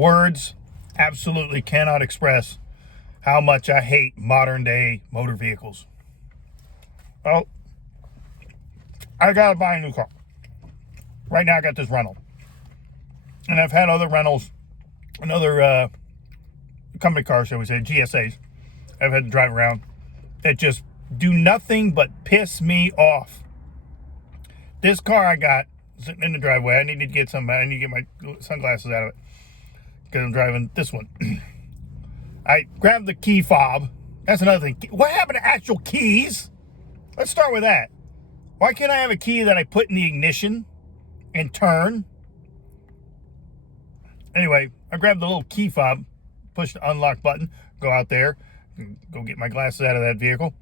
Words absolutely cannot express how much I hate modern day motor vehicles. Well, I gotta buy a new car. Right now I got this rental. And I've had other rentals and other company cars, shall we say, GSAs. I've had to drive around that just do nothing but piss me off. This car I got sitting in the driveway, I need to get my sunglasses out of it because I'm driving this one. I grabbed the key fob. That's another thing. What happened to actual keys? Let's start with that. Why can't I have a key that I put in the ignition and turn? Anyway, I grabbed the little key fob, push the unlock button, go out there, go get my glasses out of that vehicle,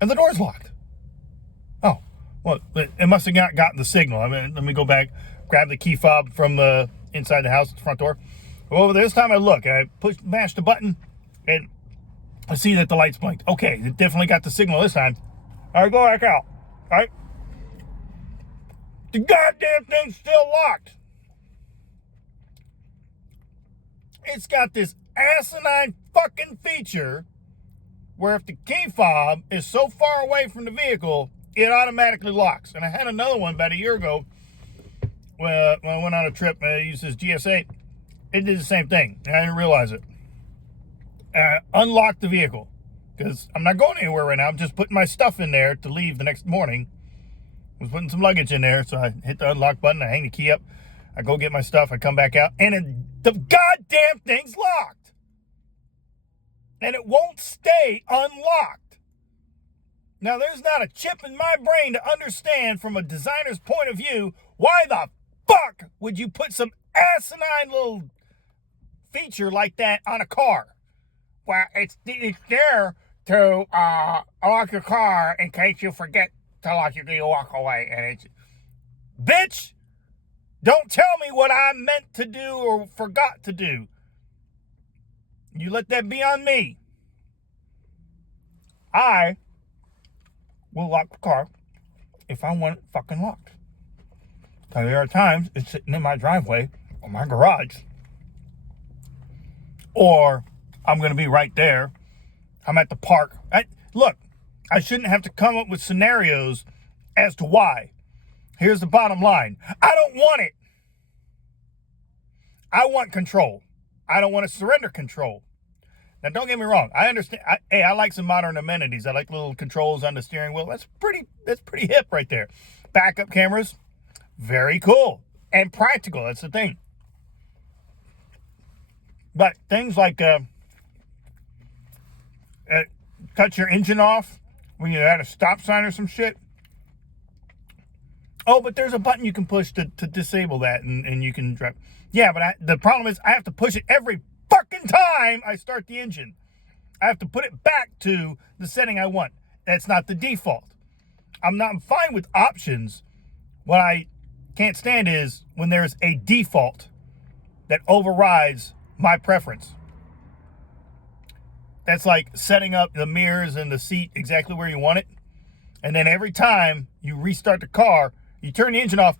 and the door's locked. Oh, well, it must have not gotten the signal. I mean, let me go back, grab the key fob from the inside the house, the front door. Well, this time I look, and I mashed the button, and I see that the lights blinked. Okay, it definitely got the signal this time. All right, go back out. All right. The goddamn thing's still locked. It's got this asinine fucking feature where if the key fob is so far away from the vehicle, it automatically locks. And I had another one about a year ago when I went on a trip and I used this GS8. It did the same thing, and I didn't realize it. I unlocked the vehicle because I'm not going anywhere right now. I'm just putting my stuff in there to leave the next morning. I was putting some luggage in there, so I hit the unlock button. I hang the key up. I go get my stuff. I come back out, and the goddamn thing's locked. And it won't stay unlocked. Now, there's not a chip in my brain to understand from a designer's point of view why the fuck would you put some asinine little feature like that on a car. Well, it's there to lock your car in case you forget to lock your key, you walk away. And it's, bitch, don't tell me what I meant to do or forgot to do. You let that be on me. I will lock the car if I want it fucking locked. Because there are times it's sitting in my driveway or my garage. Or I'm going to be right there. I'm at the park. Look, I shouldn't have to come up with scenarios as to why. Here's the bottom line. I don't want it. I want control. I don't want to surrender control. Now, don't get me wrong. I understand. I like some modern amenities. I like little controls on the steering wheel. That's pretty hip right there. Backup cameras, very cool and practical. That's the thing. But things like cut your engine off when you're at a stop sign or some shit. Oh, but there's a button you can push to disable that, and you can drive. Yeah, but the problem is I have to push it every fucking time I start the engine. I have to put it back to the setting I want. That's not the default. I'm fine with options. What I can't stand is when there's a default that overrides my preference. That's like setting up the mirrors and the seat exactly where you want it. And then every time you restart the car, you turn the engine off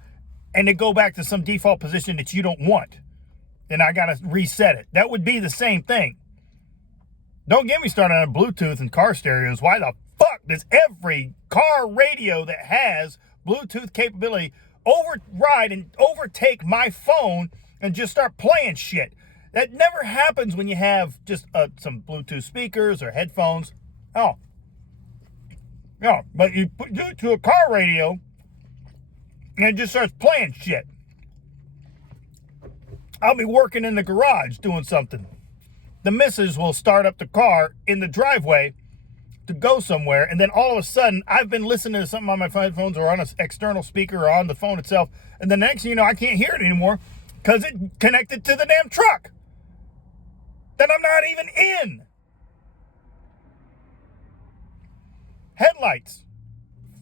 and it go back to some default position that you don't want. Then I got to reset it. That would be the same thing. Don't get me started on Bluetooth and car stereos. Why the fuck does every car radio that has Bluetooth capability override and overtake my phone and just start playing shit? That never happens when you have just some Bluetooth speakers or headphones. Oh. No, but you do it to a car radio and it just starts playing shit. I'll be working in the garage doing something. The missus will start up the car in the driveway to go somewhere, and then all of a sudden, I've been listening to something on my headphones or on an external speaker or on the phone itself, and the next thing you know, I can't hear it anymore because it connected to the damn truck that I'm not even in. Headlights.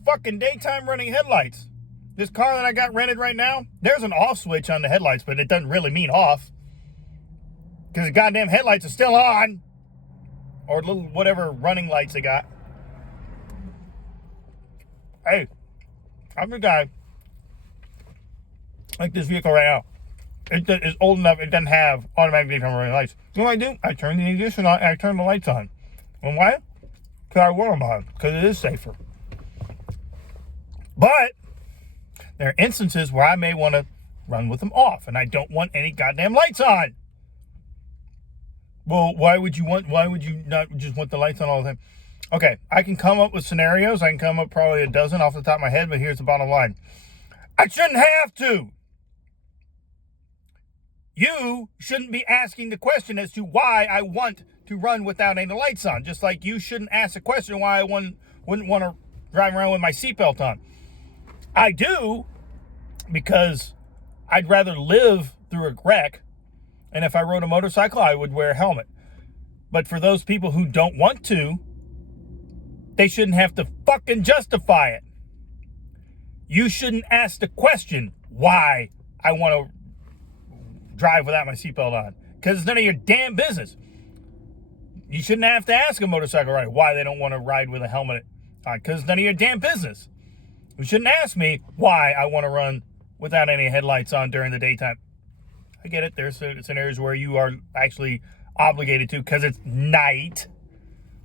Fucking daytime running headlights. This car that I got rented right now, there's an off switch on the headlights, but it doesn't really mean off. Because the goddamn headlights are still on. Or little whatever running lights they got. Hey, I'm the guy like this vehicle right now. is old enough. It doesn't have automatic daytime running lights. You know what I do? I turn the ignition on. I turn the lights on. And why? Because I want them on. Because it is safer. But there are instances where I may want to run with them off, and I don't want any goddamn lights on. Well, why would you not just want the lights on all the time? Okay, I can come up with scenarios. I can come up probably a dozen off the top of my head, but here's the bottom line. I shouldn't have to. You shouldn't be asking the question as to why I want to run without any lights on. Just like you shouldn't ask the question why I wouldn't want to drive around with my seatbelt on. I do because I'd rather live through a wreck, and if I rode a motorcycle, I would wear a helmet. But for those people who don't want to, they shouldn't have to fucking justify it. You shouldn't ask the question why I want to drive without my seatbelt on, because it's none of your damn business. You shouldn't have to ask a motorcycle rider why they don't want to ride with a helmet on, because it's none of your damn business. You shouldn't ask me why I want to run without any headlights on during the daytime. I get it. There's scenarios where you are actually obligated to because it's night,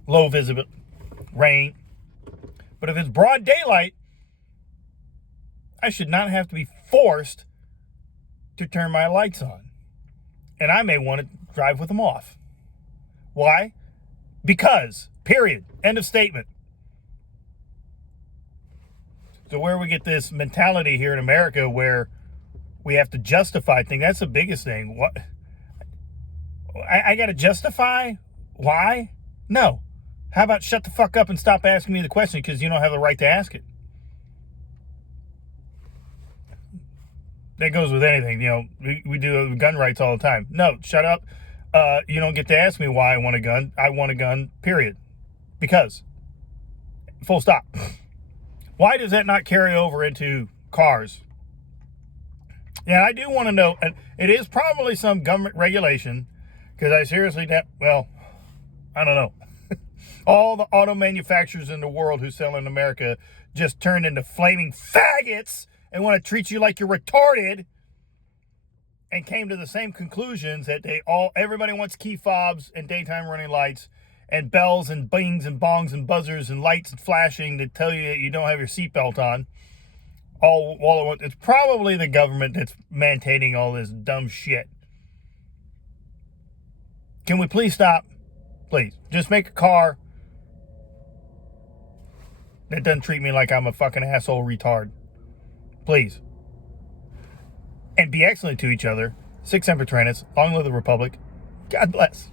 low visibility, rain. But if it's broad daylight, I should not have to be forced to turn my lights on. And I may want to drive with them off. Why? Because. Period. End of statement. So where we get this mentality here in America where we have to justify things, that's the biggest thing. What? I got to justify? Why? No. How about shut the fuck up and stop asking me the question because you don't have the right to ask it? That goes with anything. You know, we do gun rights all the time. No, shut up. You don't get to ask me why I want a gun. I want a gun, period. Because. Full stop. Why does that not carry over into cars? Yeah, I do want to know. And it is probably some government regulation because I seriously, I don't know. All the auto manufacturers in the world who sell in America just turned into flaming faggots and want to treat you like you're retarded, and came to the same conclusions that everybody wants key fobs and daytime running lights and bells and bings and bongs and buzzers and lights and flashing to tell you that you don't have your seatbelt on. It's probably the government that's mandating all this dumb shit. Can we please stop? Please. Just make a car that doesn't treat me like I'm a fucking asshole retard. Please. And be excellent to each other. Sic Semper Tyrannis. Long live the Republic. God bless.